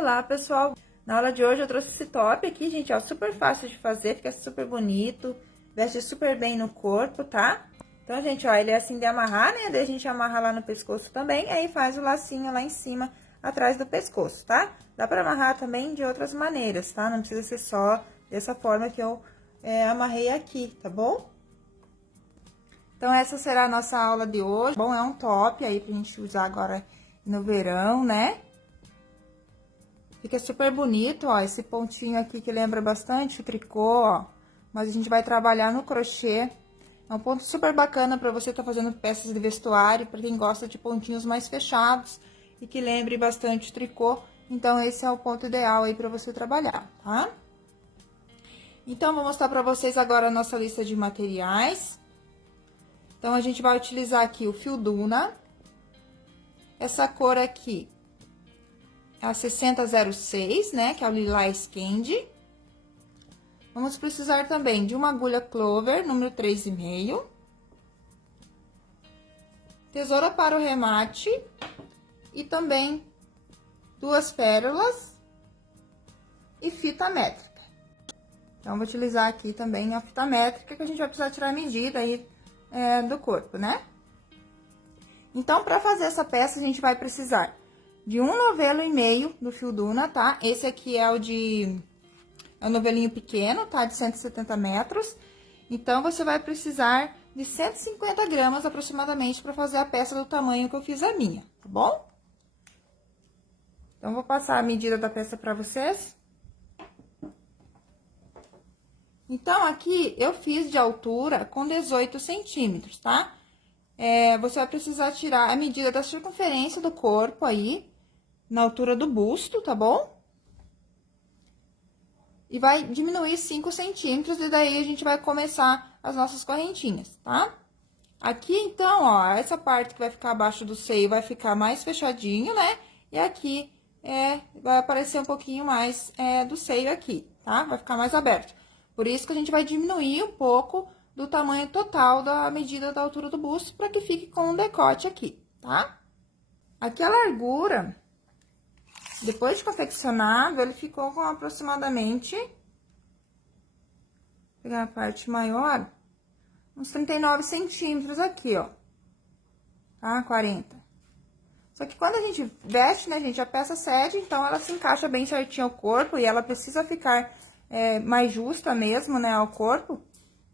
Olá, pessoal! Na aula de hoje eu trouxe esse top aqui, gente, ó, super fácil de fazer, fica super bonito, veste super bem no corpo, tá? Então, gente, ó, ele é assim de amarrar, né? Daí a gente amarra lá no pescoço também, aí faz o lacinho lá em cima, atrás do pescoço, tá? Dá pra amarrar também de outras maneiras, tá? Não precisa ser só dessa forma que eu amarrei aqui, tá bom? Então, essa será a nossa aula de hoje. Bom, é um top aí pra gente usar agora no verão, né? Fica super bonito, ó, esse pontinho aqui que lembra bastante o tricô, ó. Mas a gente vai trabalhar no crochê. É um ponto super bacana pra você tá fazendo peças de vestuário, pra quem gosta de pontinhos mais fechados e que lembre bastante o tricô. Então, esse é o ponto ideal aí pra você trabalhar, tá? Então, vou mostrar pra vocês agora a nossa lista de materiais. Então, a gente vai utilizar aqui o fio Duna. Essa cor aqui é a 6006, né? Que é o Lilás Candy. Vamos precisar também de uma agulha Clover, número 3,5. Tesoura para o remate. E também 2 pérolas. E fita métrica. Então, vou utilizar aqui também a fita métrica, que a gente vai precisar tirar a medida aí do corpo, né? Então, para fazer essa peça, a gente vai precisar de 1 novelo e meio do fio Duna, tá? Esse aqui é o novelinho pequeno, tá? De 170 metros. Então, você vai precisar de 150 gramas aproximadamente para fazer a peça do tamanho que eu fiz a minha, tá bom? Então, vou passar a medida da peça para vocês. Então, aqui eu fiz de altura com 18 centímetros, tá? Você vai precisar tirar a medida da circunferência do corpo aí, na altura do busto, tá bom? E vai diminuir 5 centímetros, e daí a gente vai começar as nossas correntinhas, tá? Aqui, então, ó, essa parte que vai ficar abaixo do seio vai ficar mais fechadinho, né? E aqui vai aparecer um pouquinho mais do seio aqui, tá? Vai ficar mais aberto. Por isso que a gente vai diminuir um pouco do tamanho total da medida da altura do busto, para que fique com um decote aqui, tá? Aqui a largura, depois de confeccionado, ele ficou com aproximadamente, vou pegar a parte maior, uns 39 centímetros aqui, ó, tá? 40. Só que quando a gente veste, né, gente, a peça cede, então ela se encaixa bem certinho ao corpo e ela precisa ficar mais justa mesmo, né, ao corpo.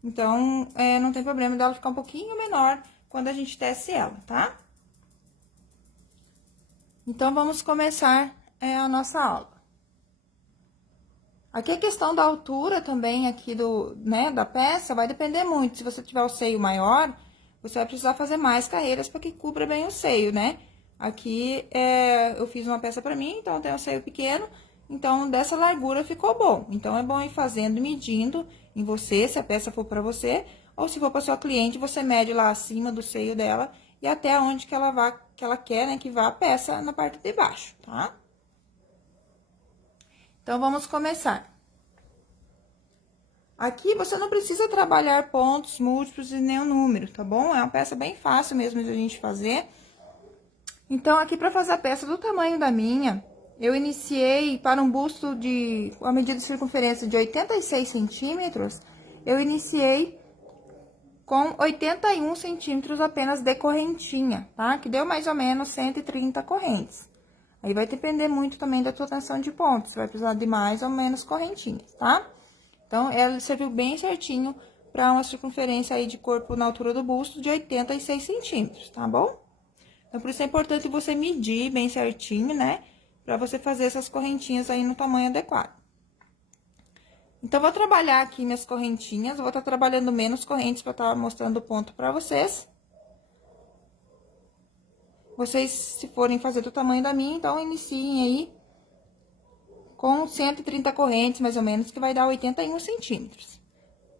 Então, não tem problema dela ficar um pouquinho menor quando a gente tece ela, tá? Então, vamos começar a nossa aula. Aqui a questão da altura também aqui da peça vai depender muito. Se você tiver o seio maior, você vai precisar fazer mais carreiras para que cubra bem o seio, né? Aqui eu fiz uma peça para mim, então eu tenho o seio pequeno, então dessa largura ficou bom. Então é bom ir fazendo, medindo em você, se a peça for para você, ou se for para sua cliente, você mede lá acima do seio dela e até onde que ela quer, né, que vá a peça na parte de baixo, tá? Então, vamos começar. Aqui, você não precisa trabalhar pontos múltiplos e nenhum número, tá bom? É uma peça bem fácil mesmo de a gente fazer. Então, aqui, para fazer a peça do tamanho da minha, eu iniciei para um busto de a medida de circunferência de 86 centímetros, eu iniciei com 81 centímetros apenas de correntinha, tá? Que deu mais ou menos 130 correntes. Aí, vai depender muito também da tua tensão de pontos, você vai precisar de mais ou menos correntinhas, tá? Então, ela serviu bem certinho para uma circunferência aí de corpo na altura do busto de 86 centímetros, tá bom? Então, por isso é importante você medir bem certinho, né? Pra você fazer essas correntinhas aí no tamanho adequado. Então, vou trabalhar aqui minhas correntinhas, vou estar trabalhando menos correntes para estar mostrando o ponto para vocês. Vocês, se forem fazer do tamanho da minha, então, iniciem aí com 130 correntes, mais ou menos, que vai dar 81 centímetros.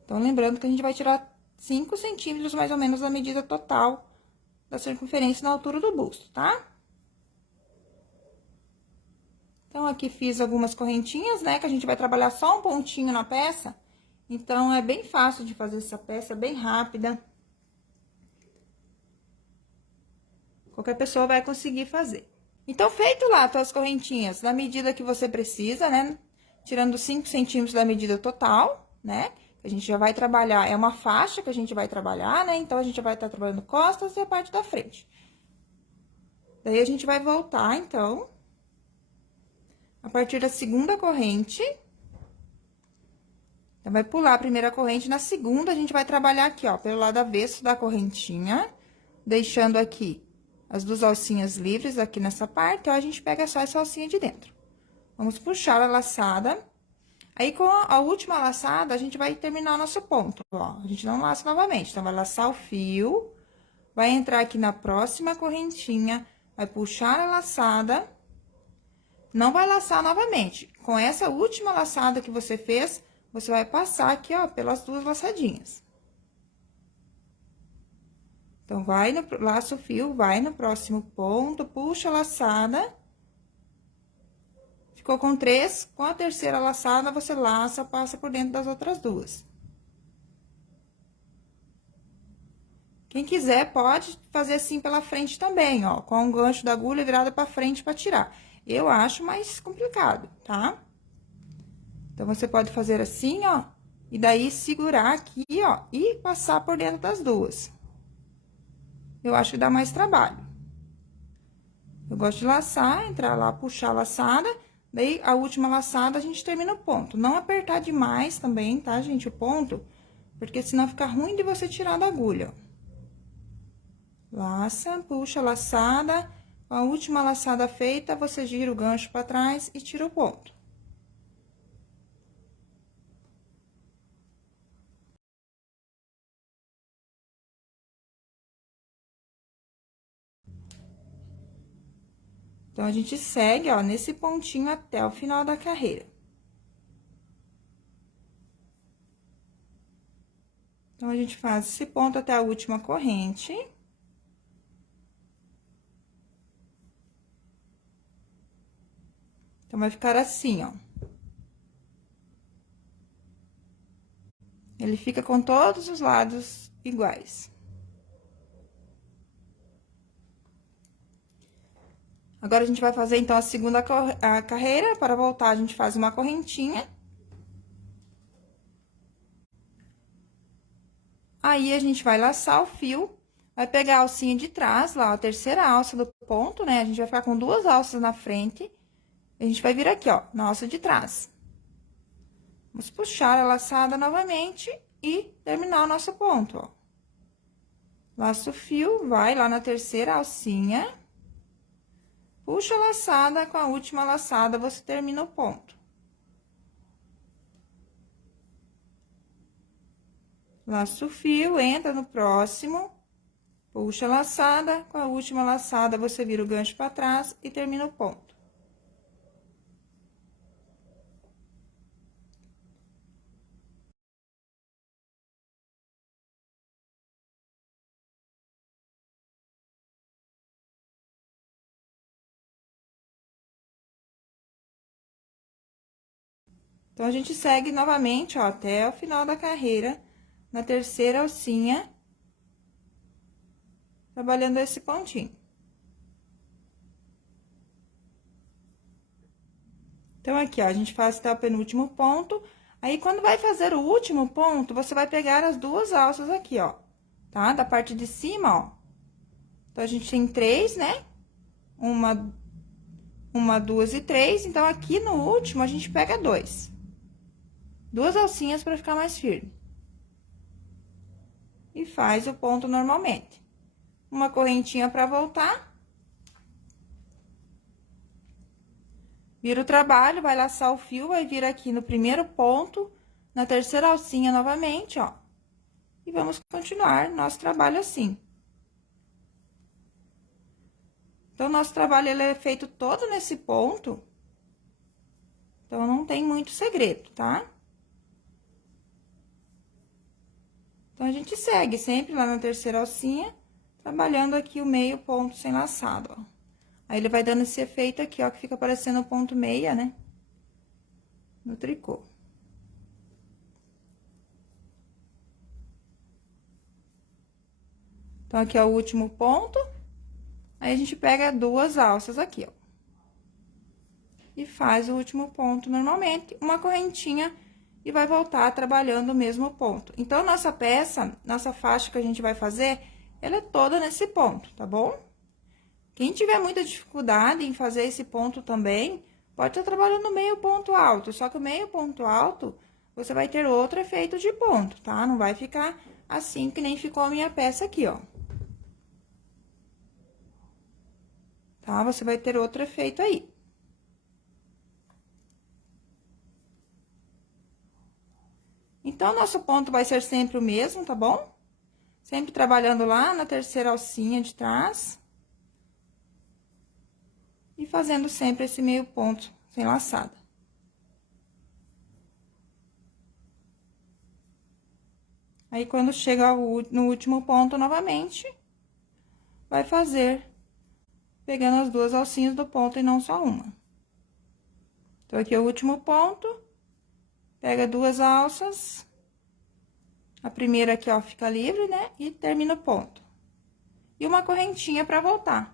Então, lembrando que a gente vai tirar 5 centímetros, mais ou menos, da medida total da circunferência na altura do busto, tá? Então, aqui fiz algumas correntinhas, né, que a gente vai trabalhar só um pontinho na peça. Então, é bem fácil de fazer essa peça, bem rápida. Qualquer pessoa vai conseguir fazer. Então, feito lá as tuas correntinhas na medida que você precisa, né? Tirando 5 centímetros da medida total, né? A gente já vai trabalhar, é uma faixa que a gente vai trabalhar, né? Então, a gente vai estar trabalhando costas e a parte da frente. Daí, a gente vai voltar, então, a partir da segunda corrente. Então, vai pular a primeira corrente, na segunda, a gente vai trabalhar aqui, ó, pelo lado avesso da correntinha, deixando aqui as duas alcinhas livres aqui nessa parte, ó, a gente pega só essa alcinha de dentro. Vamos puxar a laçada. Aí, com a última laçada, a gente vai terminar o nosso ponto, ó. A gente não laça novamente, então, vai laçar o fio, vai entrar aqui na próxima correntinha, vai puxar a laçada, não vai laçar novamente. Com essa última laçada que você fez, você vai passar aqui, ó, pelas duas laçadinhas. Então, vai no, laça o fio, vai no próximo ponto, puxa a laçada. Ficou com 3, com a terceira laçada, você laça, passa por dentro das outras duas. Quem quiser, pode fazer assim pela frente também, ó, com o gancho da agulha virada pra frente pra tirar. Eu acho mais complicado, tá? Então, você pode fazer assim, ó, e daí segurar aqui, ó, e passar por dentro das duas. Eu acho que dá mais trabalho. Eu gosto de laçar, entrar lá, puxar a laçada, daí a última laçada a gente termina o ponto. Não apertar demais também, tá, gente, o ponto, porque senão fica ruim de você tirar da agulha. Laça, puxa a laçada, com a última laçada feita, você gira o gancho pra trás e tira o ponto. Então, a gente segue, ó, nesse pontinho até o final da carreira. Então, a gente faz esse ponto até a última corrente. Então, vai ficar assim, ó. Ele fica com todos os lados iguais. Agora, a gente vai fazer, então, a segunda carreira. Para voltar, a gente faz uma correntinha. Aí, a gente vai laçar o fio, vai pegar a alcinha de trás, lá, a terceira alça do ponto, né? A gente vai ficar com 2 alças na frente. A gente vai vir aqui, ó, na alça de trás. Vamos puxar a laçada novamente e terminar o nosso ponto, ó. Laça o fio, vai lá na terceira alcinha. Puxa a laçada, com a última laçada, você termina o ponto. Laça o fio, entra no próximo, puxa a laçada, com a última laçada, você vira o gancho para trás e termina o ponto. Então, a gente segue novamente, ó, até o final da carreira, na terceira alcinha, trabalhando esse pontinho. Então, aqui, ó, a gente faz até o penúltimo ponto. Aí, quando vai fazer o último ponto, você vai pegar as 2 alças aqui, ó, tá? Da parte de cima, ó. Então, a gente tem 3, né? Uma, 2 e 3. Então, aqui no último, a gente pega 2. 2 alcinhas pra ficar mais firme. E faz o ponto normalmente. Uma correntinha pra voltar. Vira o trabalho, vai laçar o fio, vai vir aqui no primeiro ponto, na terceira alcinha novamente, ó. E vamos continuar nosso trabalho assim. Então, nosso trabalho, ele é feito todo nesse ponto. Então, não tem muito segredo, tá? Então, a gente segue sempre lá na terceira alcinha, trabalhando aqui o meio ponto sem laçado, ó. Aí, ele vai dando esse efeito aqui, ó, que fica parecendo o ponto meia, né? No tricô. Então, aqui é o último ponto. Aí, a gente pega 2 alças aqui, ó. E faz o último ponto normalmente, uma correntinha e vai voltar trabalhando o mesmo ponto. Então, nossa peça, nossa faixa que a gente vai fazer, ela é toda nesse ponto, tá bom? Quem tiver muita dificuldade em fazer esse ponto também, pode estar trabalhando meio ponto alto, só que o meio ponto alto, você vai ter outro efeito de ponto, tá? Não vai ficar assim que nem ficou a minha peça aqui, ó. Tá? Você vai ter outro efeito aí. Então, nosso ponto vai ser sempre o mesmo, tá bom? Sempre trabalhando lá na terceira alcinha de trás. E fazendo sempre esse meio ponto sem laçada. Aí, quando chega no último ponto novamente, vai fazer pegando as 2 alcinhas do ponto e não só uma. Então, aqui é o último ponto, pega 2 alças, a primeira aqui, ó, fica livre, né? E termina o ponto. E uma correntinha pra voltar.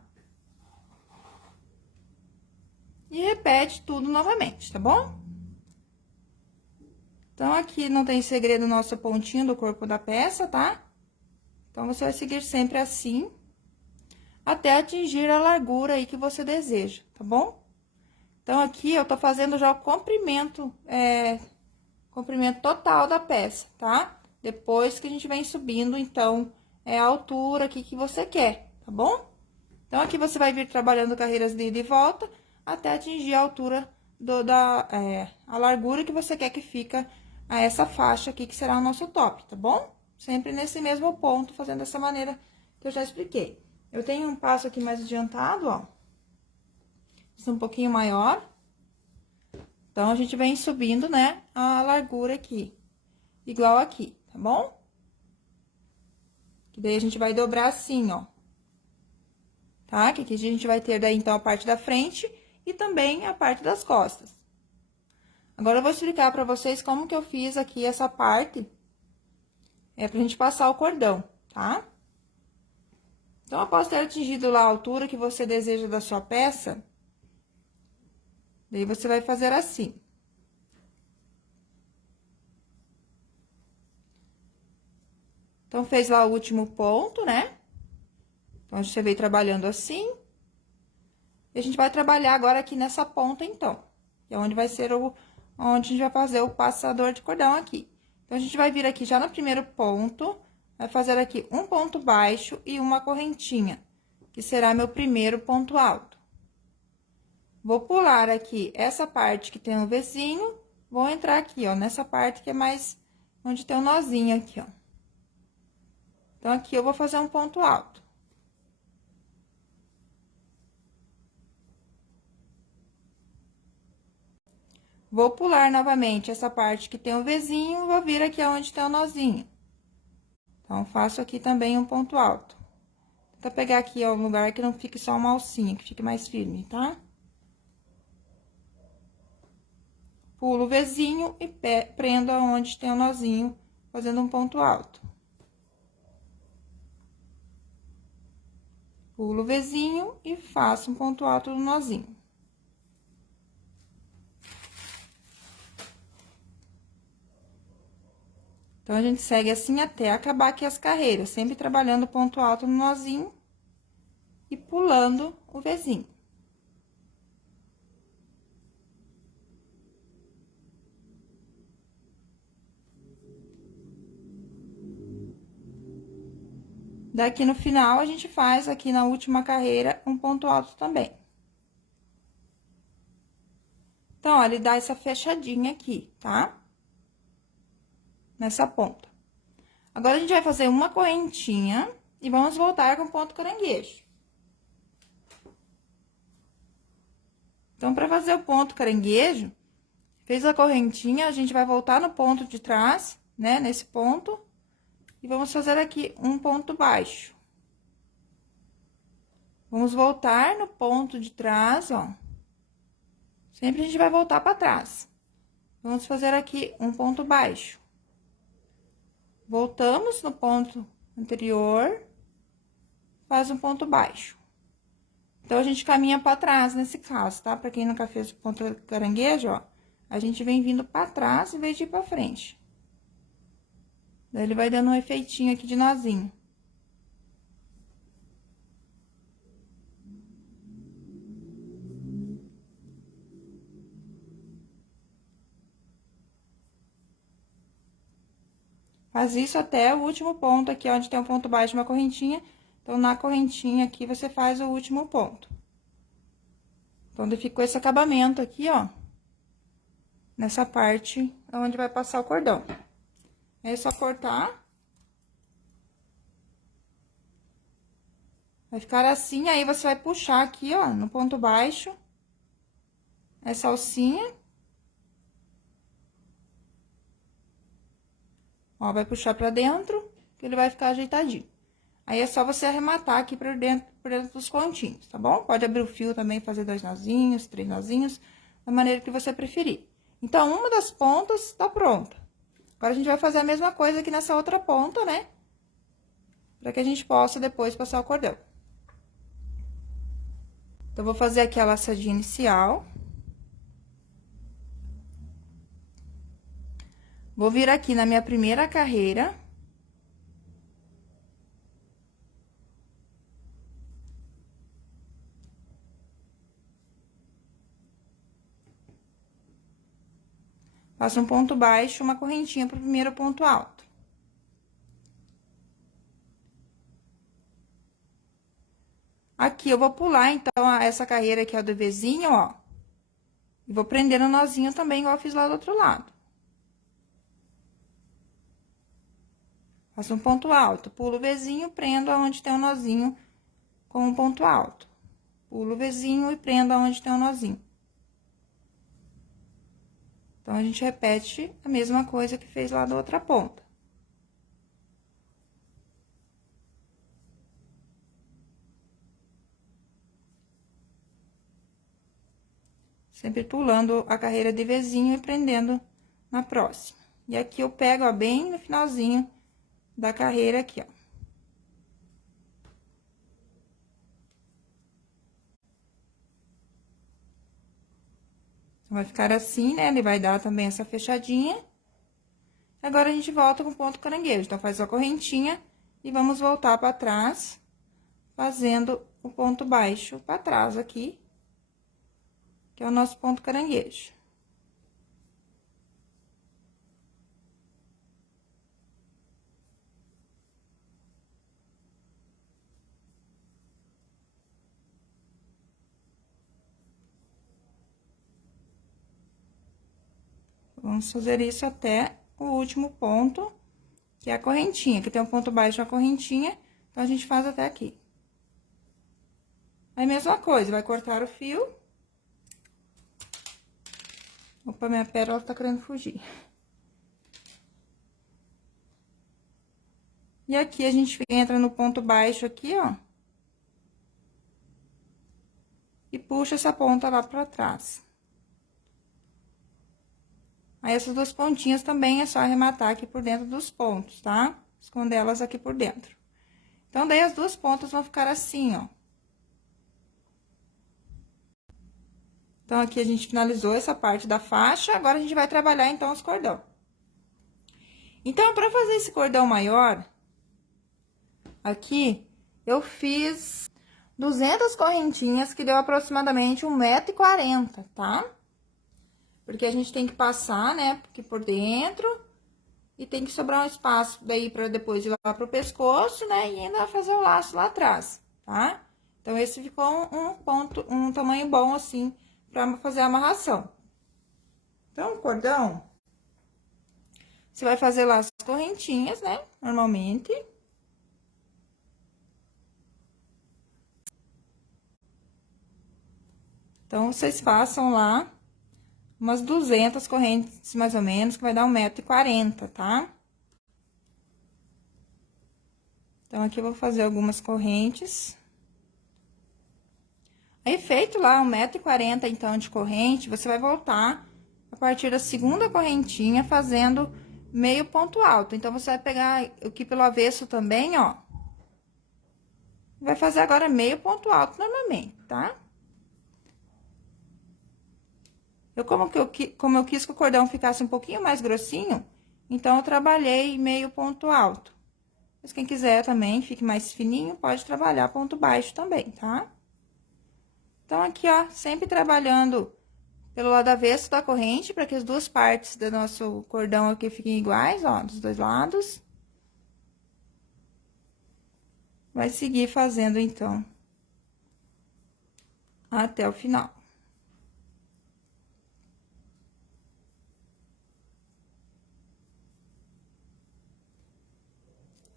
E repete tudo novamente, tá bom? Então, aqui não tem segredo nosso pontinho do corpo da peça, tá? Então, você vai seguir sempre assim, até atingir a largura aí que você deseja, tá bom? Então, aqui eu tô fazendo já o comprimento, comprimento total da peça, tá? Depois que a gente vem subindo, então, a altura aqui que você quer, tá bom? Então, aqui você vai vir trabalhando carreiras de ida e volta, até atingir a altura a largura que você quer que fica a essa faixa aqui, que será o nosso top, tá bom? Sempre nesse mesmo ponto, fazendo dessa maneira que eu já expliquei. Eu tenho um passo aqui mais adiantado, ó. Esse um pouquinho maior. Então, a gente vem subindo, né, a largura aqui, igual aqui, tá bom? Que daí, a gente vai dobrar assim, ó. Tá? Que aqui a gente vai ter daí, então, a parte da frente e também a parte das costas. Agora, eu vou explicar pra vocês como que eu fiz aqui essa parte, pra gente passar o cordão, tá? Então, após ter atingido lá a altura que você deseja da sua peça, daí você vai fazer assim. Então, fez lá o último ponto, né? Então, você veio trabalhando assim. E a gente vai trabalhar agora aqui nessa ponta, então. Que é onde vai ser onde a gente vai fazer o passador de cordão aqui. Então, a gente vai vir aqui já no primeiro ponto, vai fazer aqui um ponto baixo e uma correntinha, que será meu primeiro ponto alto. Vou pular aqui essa parte que tem um Vzinho, vou entrar aqui, ó, nessa parte que é mais onde tem um nozinho aqui, ó. Então, aqui eu vou fazer um ponto alto. Vou pular novamente essa parte que tem o Vzinho, vou vir aqui onde tem o nozinho. Então, faço aqui também um ponto alto. Tenta pegar aqui, ó, um lugar que não fique só uma alcinha, que fique mais firme, tá? Pulo o Vzinho e prendo aonde tem o nozinho, fazendo um ponto alto. Pulo o Vzinho e faço um ponto alto no nozinho. Então, a gente segue assim até acabar aqui as carreiras, sempre trabalhando ponto alto no nozinho e pulando o Vzinho. Daqui no final, a gente faz aqui na última carreira um ponto alto também. Então, ó, ele dá essa fechadinha aqui, tá? Nessa ponta. Agora, a gente vai fazer uma correntinha e vamos voltar com ponto caranguejo. Então, pra fazer o ponto caranguejo, fez a correntinha, a gente vai voltar no ponto de trás, né? Nesse ponto. E vamos fazer aqui um ponto baixo. Vamos voltar no ponto de trás, ó. Sempre a gente vai voltar pra trás. Vamos fazer aqui um ponto baixo. Voltamos no ponto anterior, faz um ponto baixo. Então, a gente caminha pra trás nesse caso, tá? Pra quem nunca fez ponta caranguejo, ó, a gente vem vindo pra trás em vez de ir pra frente. Daí, ele vai dando um efeitinho aqui de nozinho. Faz isso até o último ponto aqui, onde tem um ponto baixo e uma correntinha. Então, na correntinha aqui, você faz o último ponto. Então, daí ficou esse acabamento aqui, ó. Nessa parte onde vai passar o cordão. Aí, é só cortar. Vai ficar assim, aí você vai puxar aqui, ó, no ponto baixo. Essa alcinha. Ó, vai puxar pra dentro, que ele vai ficar ajeitadinho. Aí, é só você arrematar aqui por dentro dos pontinhos, tá bom? Pode abrir o fio também, fazer 2 nozinhos, 3 nozinhos, da maneira que você preferir. Então, uma das pontas tá pronta. Agora, a gente vai fazer a mesma coisa aqui nessa outra ponta, né? Pra que a gente possa depois passar o cordão. Então, vou fazer aqui a laçadinha inicial. Vou vir aqui na minha primeira carreira. Faço um ponto baixo, uma correntinha pro primeiro ponto alto. Aqui, eu vou pular, então, essa carreira aqui, ó, do Vzinho, ó. E vou prender no nozinho também, igual eu fiz lá do outro lado. Faço um ponto alto, pulo o Vzinho, prendo aonde tem um nozinho com um ponto alto. Pulo o Vzinho e prendo aonde tem um nozinho. Então, a gente repete a mesma coisa que fez lá da outra ponta. Sempre pulando a carreira de Vzinho e prendendo na próxima. E aqui eu pego, ó, bem no finalzinho da carreira aqui, ó. Então, vai ficar assim, né? Ele vai dar também essa fechadinha. Agora, a gente volta com o ponto caranguejo. Então, faz a correntinha e vamos voltar pra trás, fazendo o ponto baixo pra trás aqui, que é o nosso ponto caranguejo. Vamos fazer isso até o último ponto, que é a correntinha, que tem um ponto baixo e a correntinha, então, a gente faz até aqui. Aí, mesma coisa, vai cortar o fio. Opa, minha pérola tá querendo fugir. E aqui, a gente entra no ponto baixo aqui, ó. E puxa essa ponta lá pra trás. Aí, essas duas pontinhas também é só arrematar aqui por dentro dos pontos, tá? Esconder elas aqui por dentro. Então, daí, as duas pontas vão ficar assim, ó. Então, aqui a gente finalizou essa parte da faixa, agora a gente vai trabalhar, então, os cordão. Então, pra fazer esse cordão maior, aqui, eu fiz 200 correntinhas, que deu aproximadamente 1,40 m, tá? Porque a gente tem que passar, né, aqui por dentro, e tem que sobrar um espaço daí pra depois ir lá pro pescoço, né, e ainda fazer o laço lá atrás, tá? Então, esse ficou um tamanho bom, assim, pra fazer a amarração. Então, o cordão, você vai fazer lá as correntinhas, né, normalmente. Então, vocês façam lá umas 200 correntes, mais ou menos, que vai dar 1,40 m, tá? Então, aqui eu vou fazer algumas correntes. Aí, feito lá 1,40 m, então, de corrente, você vai voltar a partir da segunda correntinha, fazendo meio ponto alto. Então, você vai pegar aqui pelo avesso também, ó. Vai fazer agora meio ponto alto normalmente, tá? Como eu quis que o cordão ficasse um pouquinho mais grossinho, então eu trabalhei meio ponto alto. Mas quem quiser também, fique mais fininho, pode trabalhar ponto baixo também, tá? Então, aqui, ó, sempre trabalhando pelo lado avesso da corrente, para que as duas partes do nosso cordão aqui fiquem iguais, ó, dos dois lados. Vai seguir fazendo, então, até o final.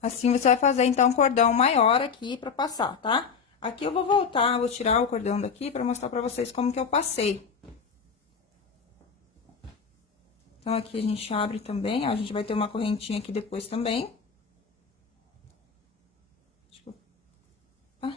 Assim, você vai fazer, então, um cordão maior aqui pra passar, tá? Aqui eu vou voltar, vou tirar o cordão daqui pra mostrar pra vocês como que eu passei. Então, aqui a gente abre também, ó, a gente vai ter uma correntinha aqui depois também. Deixa eu... Ah.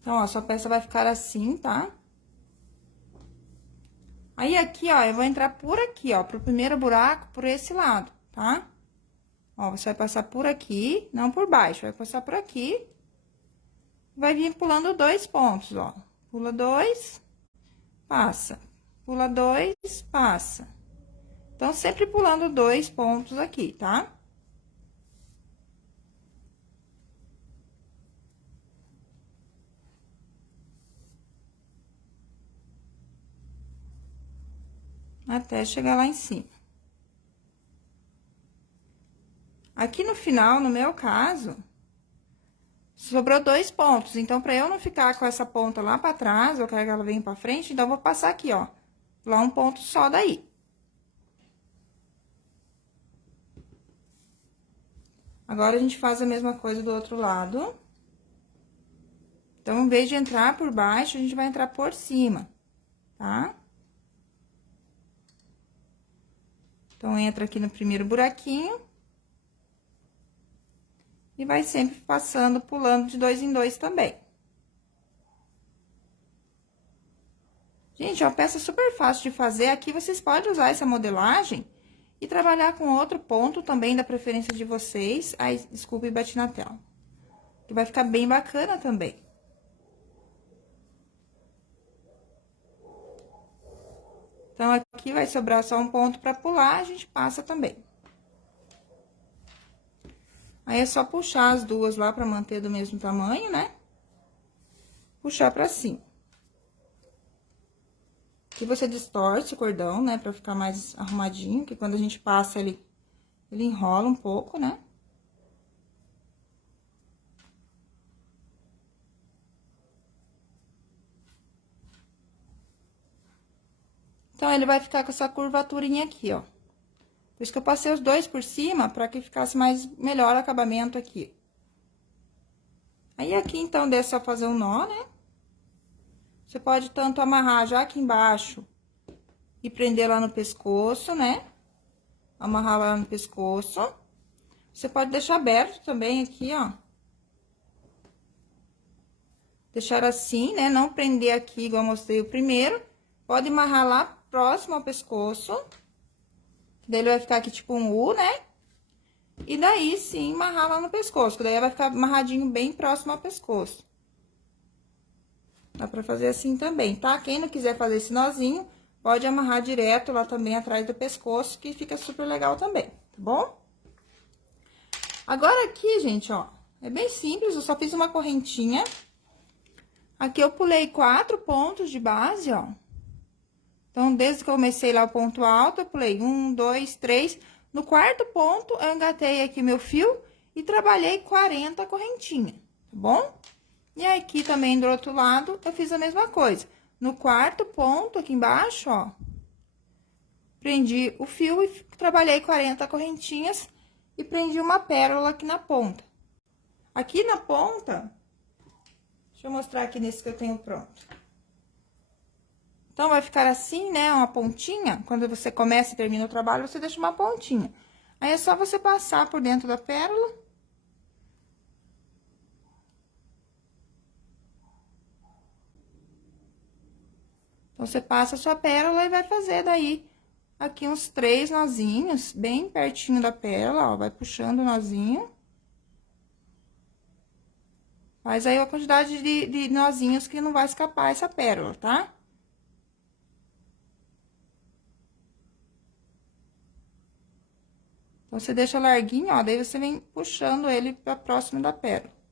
Então, ó, sua peça vai ficar assim, tá? Aí, aqui, ó, eu vou entrar por aqui, ó, pro primeiro buraco, por esse lado, tá? Ó, você vai passar por aqui, não por baixo, vai passar por aqui. Vai vir pulando 2 pontos, ó. Pula 2, passa. Pula 2, passa. Então, sempre pulando 2 pontos aqui, tá? Até chegar lá em cima. Aqui no final, no meu caso, sobrou 2 pontos. Então, pra eu não ficar com essa ponta lá pra trás, eu quero que ela venha pra frente, então, eu vou passar aqui, ó. Lá um ponto só daí. Agora, a gente faz a mesma coisa do outro lado. Então, em vez de entrar por baixo, a gente vai entrar por cima, tá? Então, entra aqui no primeiro buraquinho. E vai sempre passando, pulando de 2 em 2 também. Gente, é uma peça super fácil de fazer. Aqui, vocês podem usar essa modelagem e trabalhar com outro ponto também da preferência de vocês. Ai, desculpe, bati na tela. Que vai ficar bem bacana também. Então, aqui vai sobrar só um ponto pra pular, a gente passa também. Aí, é só puxar as duas lá pra manter do mesmo tamanho, né? Puxar pra cima. Aqui você distorce o cordão, né? Pra ficar mais arrumadinho, que quando a gente passa ele enrola um pouco, né? Então, ele vai ficar com essa curvaturinha aqui, ó. Por isso que eu passei os dois por cima, pra que ficasse melhor acabamento aqui. Aí, aqui, então, deixa só fazer um nó, né? Você pode tanto amarrar já aqui embaixo e prender lá no pescoço, né? Amarrar lá no pescoço. Você pode deixar aberto também aqui, ó. Deixar assim, né? Não prender aqui, igual eu mostrei o primeiro. Pode amarrar lá próximo ao pescoço. Daí, ele vai ficar aqui tipo um U, né? E daí, sim, amarrar lá no pescoço. Que daí, vai ficar amarradinho bem próximo ao pescoço. Dá pra fazer assim também, tá? Quem não quiser fazer esse nozinho, pode amarrar direto lá também atrás do pescoço, que fica super legal também, tá bom? Agora, aqui, gente, ó, é bem simples, eu só fiz uma correntinha. Aqui, eu pulei 4 pontos de base, ó. Então, desde que eu comecei lá o ponto alto, eu pulei 1, 2, 3. No quarto ponto, eu engatei aqui meu fio e trabalhei 40 correntinhas, tá bom? E aqui também, do outro lado, eu fiz a mesma coisa. No quarto ponto, aqui embaixo, ó, prendi o fio e trabalhei 40 correntinhas e prendi uma pérola aqui na ponta. Aqui na ponta, deixa eu mostrar aqui nesse que eu tenho pronto. Então, vai ficar assim, né, uma pontinha. Quando você começa e termina o trabalho, você deixa uma pontinha. Aí, é só você passar por dentro da pérola. Você passa a sua pérola e vai fazer daí aqui uns 3 nozinhos, bem pertinho da pérola, ó, vai puxando o nozinho. Faz aí a quantidade de nozinhos que não vai escapar essa pérola, tá? Então, você deixa larguinho, ó, daí você vem puxando ele pra próximo da pérola.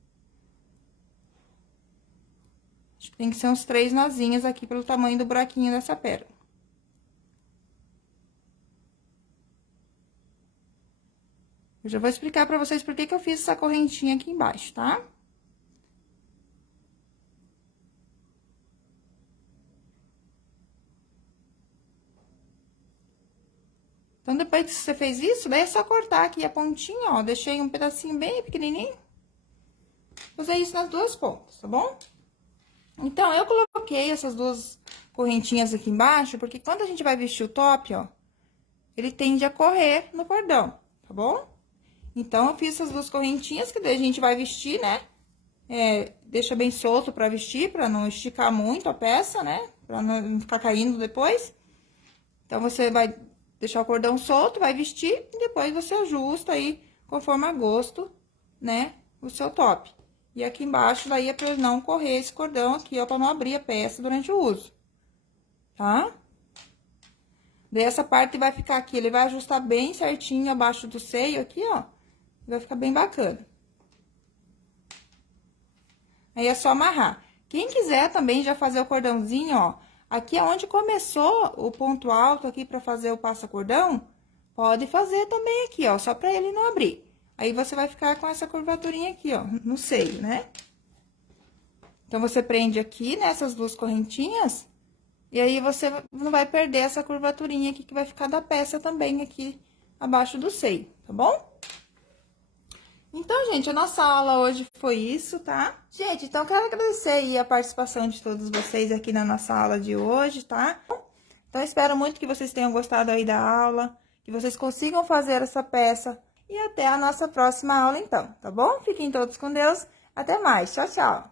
Acho que tem que ser uns 3 nozinhos aqui pelo tamanho do buraquinho dessa pérola. Eu já vou explicar pra vocês por que eu fiz essa correntinha aqui embaixo, tá? Então, depois que você fez isso, daí é só cortar aqui a pontinha, ó. Deixei um pedacinho bem pequenininho. Fazer isso nas duas pontas, tá bom? Então, eu coloquei essas duas correntinhas aqui embaixo, porque quando a gente vai vestir o top, ó, ele tende a correr no cordão, tá bom? Então, eu fiz essas duas correntinhas, que daí a gente vai vestir, né? Deixa bem solto pra vestir, pra não esticar muito a peça, né? Pra não ficar caindo depois. Então, você vai deixar o cordão solto, vai vestir, e depois você ajusta aí, conforme a gosto, né? O seu top. E aqui embaixo, daí, é pra não correr esse cordão aqui, ó, pra não abrir a peça durante o uso, tá? Daí, essa parte vai ficar aqui, ele vai ajustar bem certinho abaixo do seio aqui, ó. Vai ficar bem bacana. Aí, é só amarrar. Quem quiser também já fazer o cordãozinho, ó, aqui é onde começou o ponto alto aqui pra fazer o passa-cordão, pode fazer também aqui, ó, só pra ele não abrir. Aí, você vai ficar com essa curvaturinha aqui, ó, no seio, né? Então, você prende aqui nessas duas correntinhas, e aí você não vai perder essa curvaturinha aqui que vai ficar da peça também aqui abaixo do seio, tá bom? Então, gente, a nossa aula hoje foi isso, tá? Gente, então, quero agradecer aí a participação de todos vocês aqui na nossa aula de hoje, tá? Então, espero muito que vocês tenham gostado aí da aula, que vocês consigam fazer essa peça. E até a nossa próxima aula, então, tá bom? Fiquem todos com Deus. Até mais. Tchau, tchau.